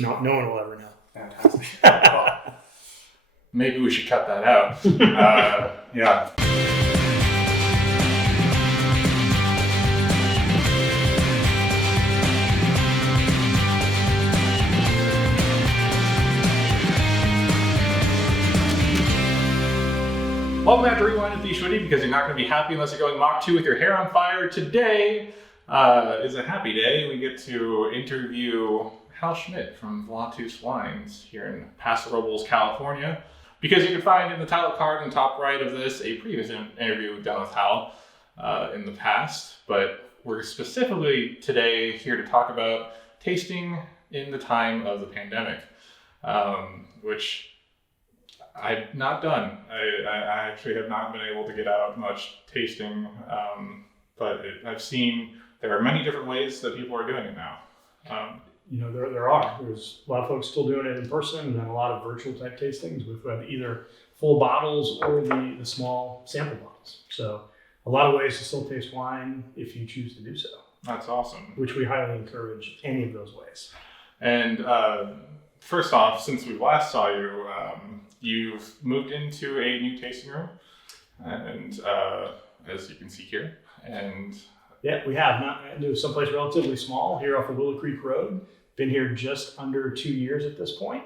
No one will ever know. Fantastic. Well, maybe we should cut that out. Yeah. Welcome back to Rewind with bschwitty, because you're not going to be happy unless you're going Mach 2 with your hair on fire. Today is a happy day. We get to interview Hal Schmitt from Volatus Wines here in Paso Robles, California. Because you can find in the title card in the top right of this a previous interview we've done with Hal in the past. But we're specifically today here to talk about tasting in the time of the pandemic, which I've not done. I actually have not been able to get out much tasting, but I've seen there are many different ways that people are doing it now. There are. There's a lot of folks still doing it in person, and then a lot of virtual type tastings with either full bottles or the small sample bottles. So a lot of ways to still taste wine if you choose to do so. That's awesome. Which we highly encourage any of those ways. And first off, since we last saw you, you've moved into a new tasting room, and as you can see here, and yeah, we have. It was someplace relatively small here off of Willow Creek Road. Been here just under 2 years at this point,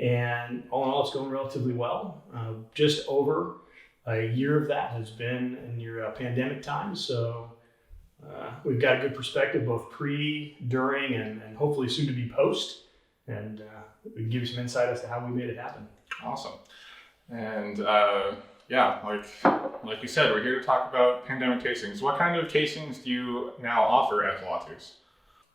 and all in all, it's going relatively well. Just over a year of that has been in your pandemic time, so we've got a good perspective both pre, during, and hopefully soon to be post, and we can give you some insight as to how we made it happen. Awesome. And yeah, like you said, we're here to talk about pandemic tastings. What kind of tastings do you now offer at Volatus?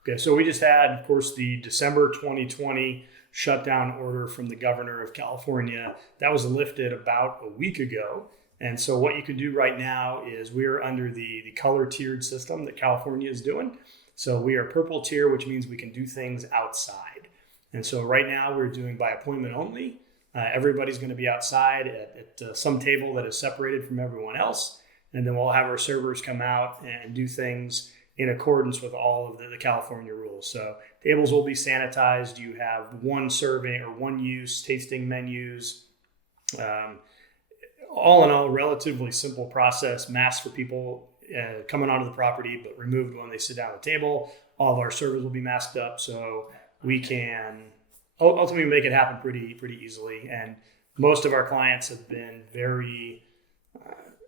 Okay, so we just had, of course, the December 2020 shutdown order from the governor of California. That was lifted about a week ago. And so what you can do right now is we're under the color tiered system that California is doing. So we are purple tier, which means we can do things outside. And so right now we're doing by appointment only. Everybody's going to be outside at some table that is separated from everyone else. And then we'll have our servers come out and do things in accordance with all of the California rules. So tables will be sanitized. You have one serving or one use tasting menus. All in all, relatively simple process. Masks for people coming onto the property, but removed when they sit down at the table. All of our servers will be masked up, so we can ultimately make it happen pretty easily. And most of our clients have been very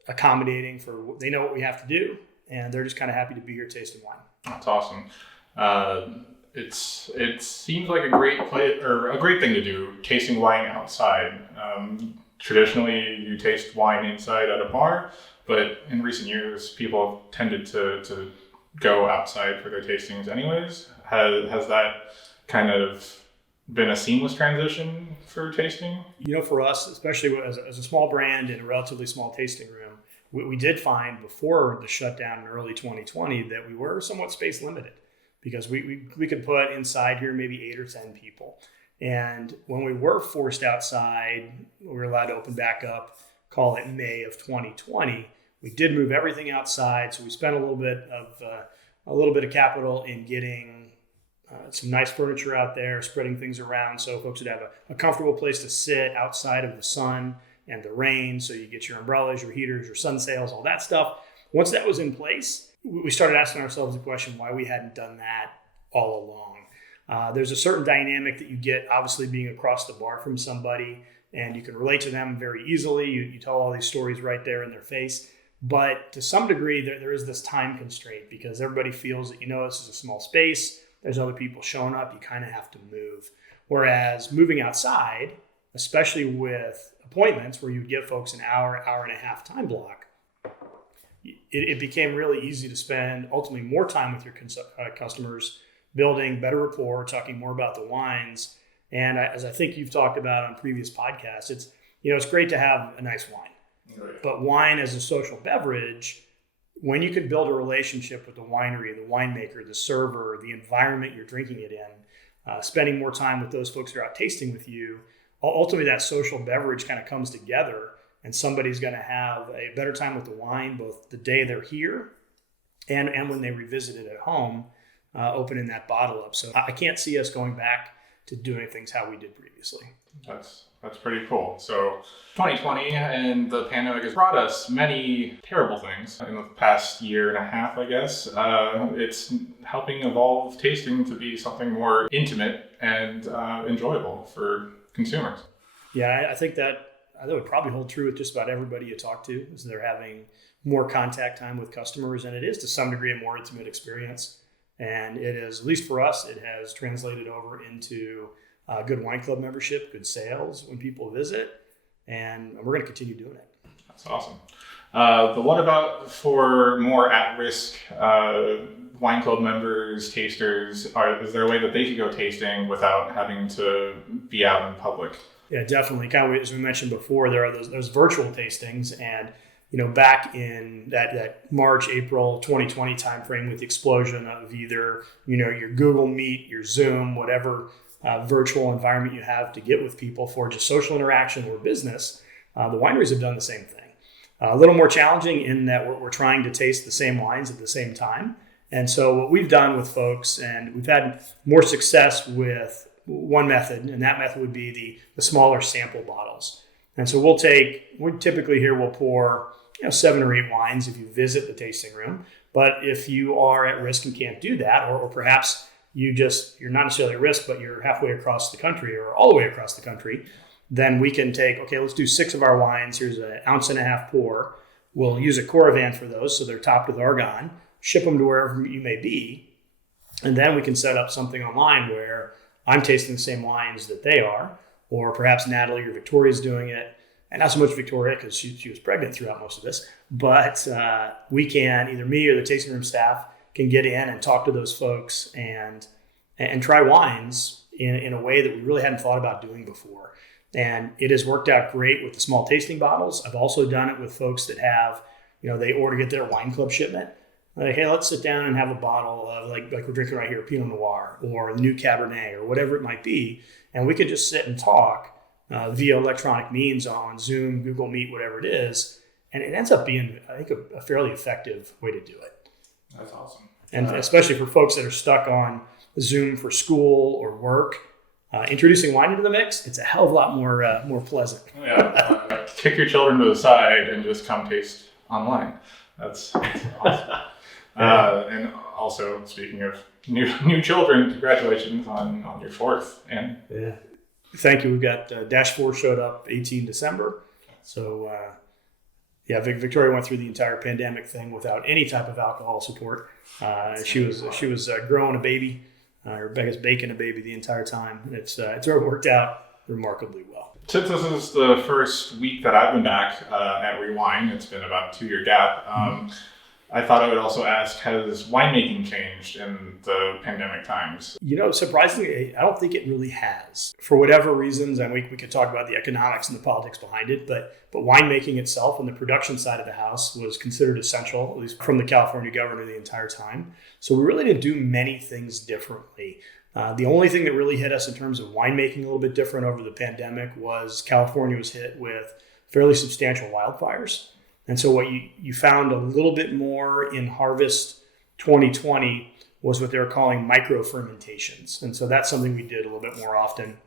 accommodating they know what we have to do, and they're just kind of happy to be here tasting wine. That's awesome. It seems like a great thing to do, tasting wine outside. Traditionally, you taste wine inside at a bar, but in recent years, people have tended to go outside for their tastings anyways. Has that kind of been a seamless transition for tasting? For us, especially as a small brand in a relatively small tasting room, we did find before the shutdown in early 2020 that we were somewhat space limited, because we could put inside here maybe 8 or 10 people. And when we were forced outside, we were allowed to open back up, call it May of 2020. We did move everything outside, so we spent a little bit of capital in getting some nice furniture out there, spreading things around so folks would have a comfortable place to sit outside of the sun and the rain. So you get your umbrellas, your heaters, your sun sails, all that stuff. Once that was in place, we started asking ourselves the question why we hadn't done that all along. There's a certain dynamic that you get, obviously, being across the bar from somebody, and you can relate to them very easily. You tell all these stories right there in their face. But to some degree, there is this time constraint, because everybody feels that, this is a small space. There's other people showing up. You kind of have to move. Whereas moving outside, especially with appointments where you give folks an hour and a half time block, it became really easy to spend ultimately more time with your customers, building better rapport, talking more about the wines. And as I think you've talked about on previous podcasts, it's great to have a nice wine. Right. But wine as a social beverage, when you can build a relationship with the winery, the winemaker, the server, the environment you're drinking it in, spending more time with those folks who are out tasting with you, ultimately that social beverage kind of comes together, and somebody's going to have a better time with the wine, both the day they're here and when they revisit it at home, opening that bottle up. So I can't see us going back to doing things how we did previously. That's pretty cool. So 2020 and the pandemic has brought us many terrible things in the past year and a half, I guess. It's helping evolve tasting to be something more intimate and enjoyable for consumers. Yeah, I think that would probably hold true with just about everybody you talk to, is they're having more contact time with customers, and it is to some degree a more intimate experience. And it is, at least for us, it has translated over into good wine club membership, good sales when people visit, and we're going to continue doing it. That's awesome. But what about for more at-risk wine club members, tasters? Is there a way that they could go tasting without having to be out in public? Yeah, definitely. Kind of as we mentioned before, there are those virtual tastings, and back in that March, April 2020 timeframe, with the explosion of either your Google Meet, your Zoom, whatever virtual environment you have to get with people for just social interaction or business, the wineries have done the same thing. A little more challenging in that we're trying to taste the same wines at the same time. And so what we've done with folks, and we've had more success with one method, and that method would be the smaller sample bottles. And so we'll pour 7 or 8 wines if you visit the tasting room. But if you are at risk and can't do that, or perhaps you're not necessarily at risk, but you're halfway across the country or all the way across the country, then we can take, let's do 6 of our wines. Here's an 1.5 ounce pour. We'll use a Coravan for those, so they're topped with argon, ship them to wherever you may be. And then we can set up something online where I'm tasting the same wines that they are, or perhaps Natalie or Victoria's doing it. And not so much Victoria, because she was pregnant throughout most of this, but we can, either me or the tasting room staff can get in and talk to those folks and try wines in a way that we really hadn't thought about doing before. And it has worked out great with the small tasting bottles. I've also done it with folks that have, they get their wine club shipment. Like, hey, let's sit down and have a bottle of like we're drinking right here, Pinot Noir or the new Cabernet or whatever it might be. And we could just sit and talk via electronic means on Zoom, Google Meet, whatever it is. And it ends up being, I think, a fairly effective way to do it. That's awesome. And especially for folks that are stuck on Zoom for school or work, introducing wine into the mix, it's a hell of a lot more pleasant. Yeah, kick your children to the side and just come taste online. That's awesome. And also, speaking of new children, congratulations on your 4th. And yeah, thank you. We've got Dash 4 showed up 18 December. So Victoria went through the entire pandemic thing without any type of alcohol support. She was growing a baby. Rebecca's baking a baby the entire time. It's worked out remarkably well. Since this is the first week that I've been back at Rewind, it's been about a 2-year gap. I thought I would also ask, has winemaking changed in the pandemic times? Surprisingly, I don't think it really has. For whatever reasons, and we could talk about the economics and the politics behind it, but winemaking itself and the production side of the house was considered essential, at least from the California governor the entire time. So we really didn't do many things differently. The only thing that really hit us in terms of winemaking a little bit different over the pandemic was California was hit with fairly substantial wildfires. And so what you found a little bit more in Harvest 2020 was what they were calling micro fermentations. And so that's something we did a little bit more often.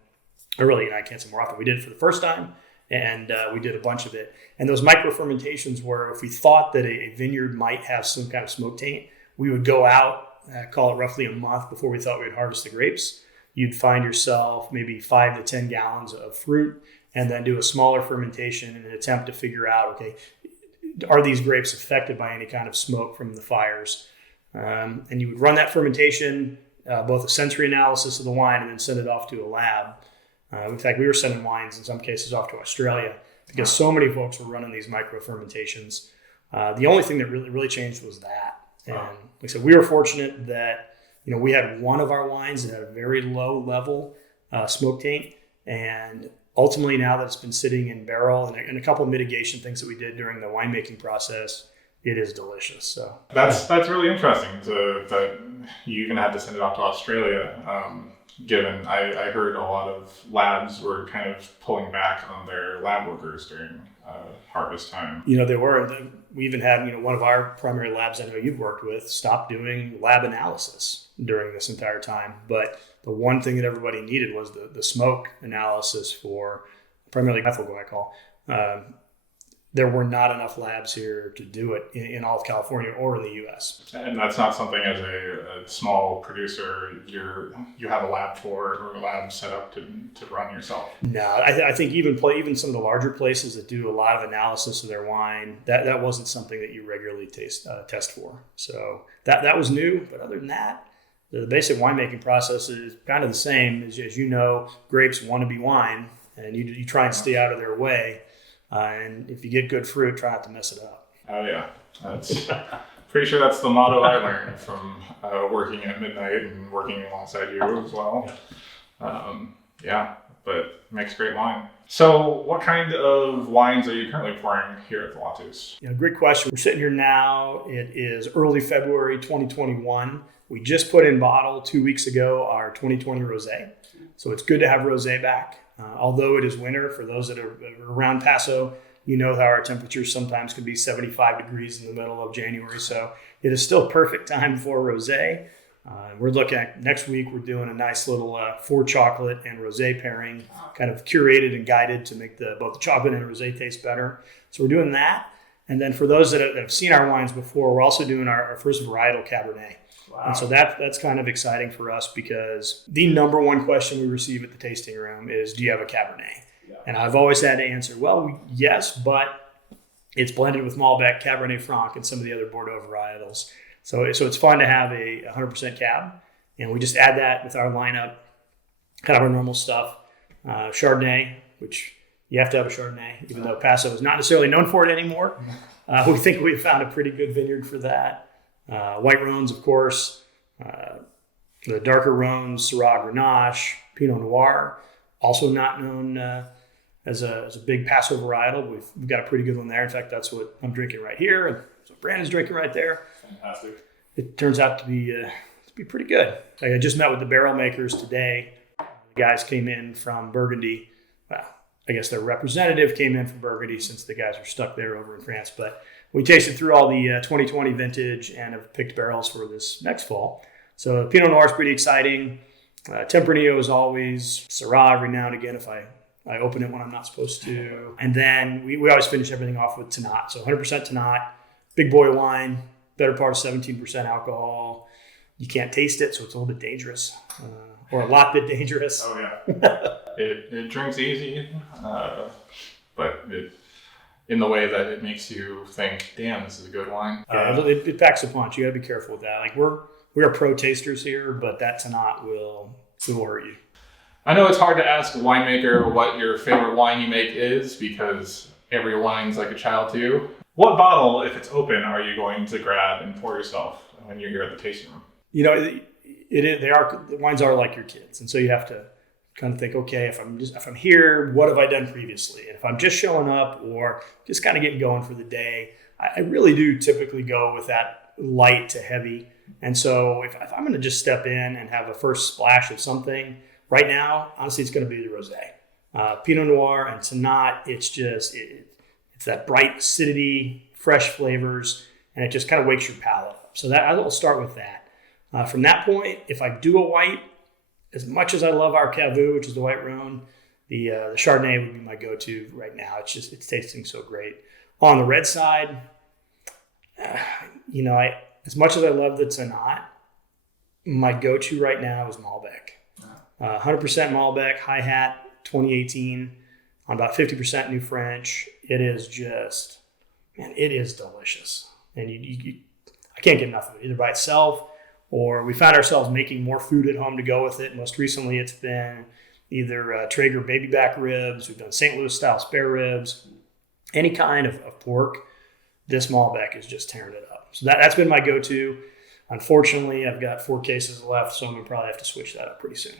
Or really, I can't say more often. We did it for the first time, and we did a bunch of it. And those micro fermentations were, if we thought that a vineyard might have some kind of smoke taint, we would go out, call it roughly a month before we thought we'd harvest the grapes. You'd find yourself maybe 5 to 10 gallons of fruit, and then do a smaller fermentation in an attempt to figure out, okay, are these grapes affected by any kind of smoke from the fires? And you would run that fermentation, both a sensory analysis of the wine, and then send it off to a lab. In fact, we were sending wines in some cases off to Australia because so many folks were running these micro fermentations. The only thing that really changed was that. And like I said, we were fortunate that we had one of our wines that had a very low level smoke taint, and ultimately, now that it's been sitting in barrel and a couple of mitigation things that we did during the winemaking process, it is delicious. So that's really interesting that you even had to send it off to Australia. Given I heard a lot of labs were kind of pulling back on their lab workers during harvest time. They were. we even had, one of our primary labs I know you've worked with stop doing lab analysis during this entire time. But the one thing that everybody needed was the smoke analysis for primarily methyl glycol. There were not enough labs here to do it in all of California or in the U.S. And that's not something as a small producer you have a lab for or a lab set up to run yourself. No, I think even some of the larger places that do a lot of analysis of their wine, that wasn't something that you regularly test for. So that was new. But other than that, the basic winemaking process is kind of the same. As you know, grapes want to be wine, and you try and stay out of their way. And if you get good fruit, try not to mess it up. Oh yeah, that's pretty sure that's the motto I learned from working at midnight and working alongside you as well. But makes great wine. So what kind of wines are you currently pouring here at Volatus? Great question. We're sitting here now. It is early February 2021. We just put in bottle 2 weeks ago our 2020 rosé. So it's good to have rosé back. Although it is winter, for those that are around Paso, how our temperatures sometimes can be 75 degrees in the middle of January. So it is still perfect time for rosé. We're looking at next week, we're doing a nice little 4 chocolate and rosé pairing, kind of curated and guided to make both the chocolate and the rosé taste better. So we're doing that. And then for those that have seen our wines before, we're also doing our first varietal Cabernet. Wow. And so that's kind of exciting for us because the number one question we receive at the tasting room is, do you have a Cabernet? Yeah. And I've always had to answer, well, yes, but it's blended with Malbec, Cabernet Franc, and some of the other Bordeaux varietals. So it's fun to have a 100% Cab. And we just add that with our lineup, kind of our normal stuff. Chardonnay, which you have to have a Chardonnay, even though Paso is not necessarily known for it anymore. We think we've found a pretty good vineyard for that. White Rhônes, of course, the darker Rhônes, Syrah Grenache, Pinot Noir, also not known as a big Paso varietal. We've got a pretty good one there. In fact, that's what I'm drinking right here, and so Brandon's drinking right there. Fantastic. It turns out to be pretty good. I just met with the barrel makers today. The guys came in from Burgundy. I guess their representative came in from Burgundy since the guys are stuck there over in France, but we tasted through all the 2020 vintage and have picked barrels for this next fall. So Pinot Noir is pretty exciting. Tempranillo is always. Syrah every now and again if I open it when I'm not supposed to. And then we always finish everything off with Tannat. So 100% Tannat, big boy wine, better part of 17% alcohol. You can't taste it, so it's a little bit dangerous. Or a lot bit dangerous. Oh yeah. It drinks easy, but in the way that it makes you think, damn, this is a good wine. It packs a punch. You got to be careful with that. Like we're pro tasters here, but that Tannat will hurt you. I know it's hard to ask a winemaker what your favorite wine you make is because every wine's like a child to you. What bottle, if it's open, are you going to grab and pour yourself when you're here at the tasting room? The wines are like your kids, and so you have to kind of think, okay, if I'm here, what have I done previously? And if I'm just showing up or just kind of getting going for the day, I really do typically go with that light to heavy. And so if I'm going to just step in and have a first splash of something, right now, honestly, it's going to be the rosé, Pinot Noir and Tannat. It's that bright acidity, fresh flavors, and it just kind of wakes your palate up. So that I will start with that. From that point, if I do a white, as much as I love our Cavou, which is the white Rhône, the Chardonnay would be my go-to right now. It's tasting so great. On the red side, as much as I love the Tannat, my go-to right now is Malbec. 100% Malbec, High Hat, 2018, on about 50% New French. It is just, it is delicious. And I can't get enough of it, either by itself or we found ourselves making more food at home to go with it. Most recently, it's been either Traeger baby back ribs. We've done St. Louis style spare ribs, any kind of pork. This Malbec is just tearing it up. So that's been my go-to. Unfortunately, I've got 4 cases left, so I'm going to probably have to switch that up pretty soon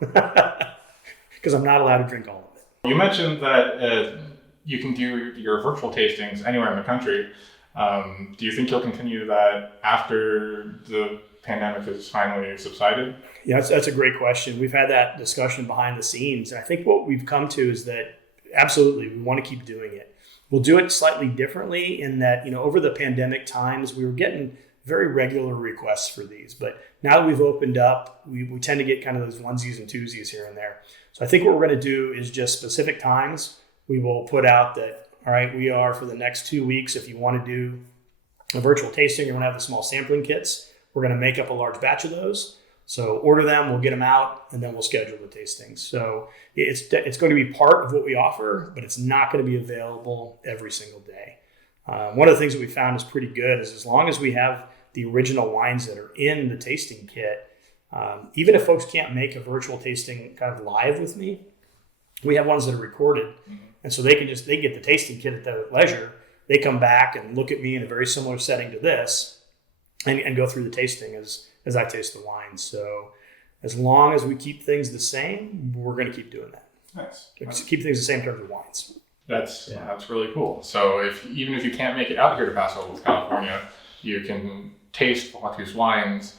because I'm not allowed to drink all of it. You mentioned that you can do your virtual tastings anywhere in the country. Do you think you'll continue that after the pandemic has finally subsided? Yeah, that's a great question. We've had that discussion behind the scenes. And I think what we've come to is that absolutely we want to keep doing it. We'll do it slightly differently in that, over the pandemic times, we were getting very regular requests for these. But now that we've opened up, we tend to get kind of those onesies and twosies here and there. So I think what we're going to do is just specific times. We will put out that, all right, we are for the next 2 weeks, if you want to do a virtual tasting, you're going to have the small sampling kits. We're going to make up a large batch of those. So order them, we'll get them out, and then we'll schedule the tastings. So it's going to be part of what we offer, but it's not going to be available every single day. One of the things that we found is pretty good is as long as we have the original wines that are in the tasting kit, even if folks can't make a virtual tasting kind of live with me, we have ones that are recorded. And so they get the tasting kit at their leisure. They come back and look at me in a very similar setting to this and go through the tasting as I taste the wine. So as long as we keep things the same, we're going to keep doing that. Nice. Keep things the same in terms of wines. That's really cool. So even if you can't make it out here to Paso Robles, California, you can taste Volatus wines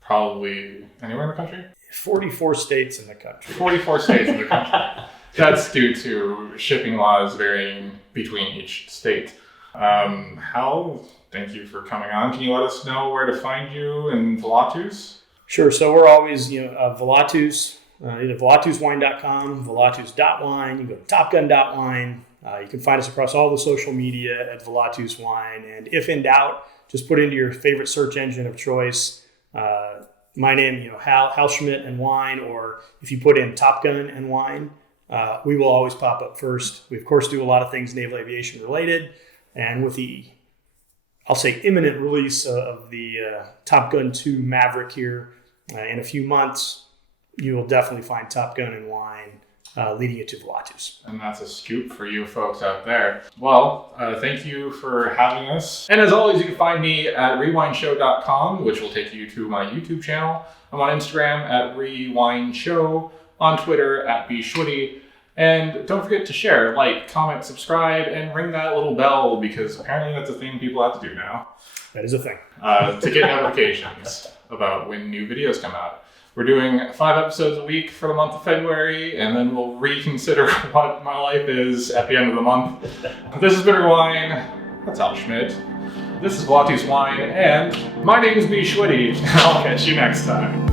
probably anywhere in the country? 44 states in the country. 44 states in the country. That's due to shipping laws varying between each state. Hal, thank you for coming on. Can you let us know where to find you in Volatus? Sure. So we're always, Volatus, either volatuswine.com, volatus.wine. You can go to topgun.wine. You can find us across all the social media at Volatus Wine. And if in doubt, just put into your favorite search engine of choice, my name, Hal Schmitt and wine, or if you put in Top Gun and wine, we will always pop up first. We, of course, do a lot of things naval aviation related. And with the, I'll say, imminent release of the Top Gun 2 Maverick here in a few months, you will definitely find Top Gun and wine leading you to Volatus. And that's a scoop for you folks out there. Well, thank you for having us. And as always, you can find me at rewindshow.com, which will take you to my YouTube channel. I'm on Instagram at rewindshow, on Twitter at bschwitty. And don't forget to share, like, comment, subscribe, and ring that little bell, because apparently that's a thing people have to do now. That is a thing. To get notifications about when new videos come out. We're doing 5 episodes a week for the month of February, and then we'll reconsider what my life is at the end of the month. This has been Rewind. That's Hal Schmitt. This is Volatus Wine, and my name is bschwitty. I'll catch you next time.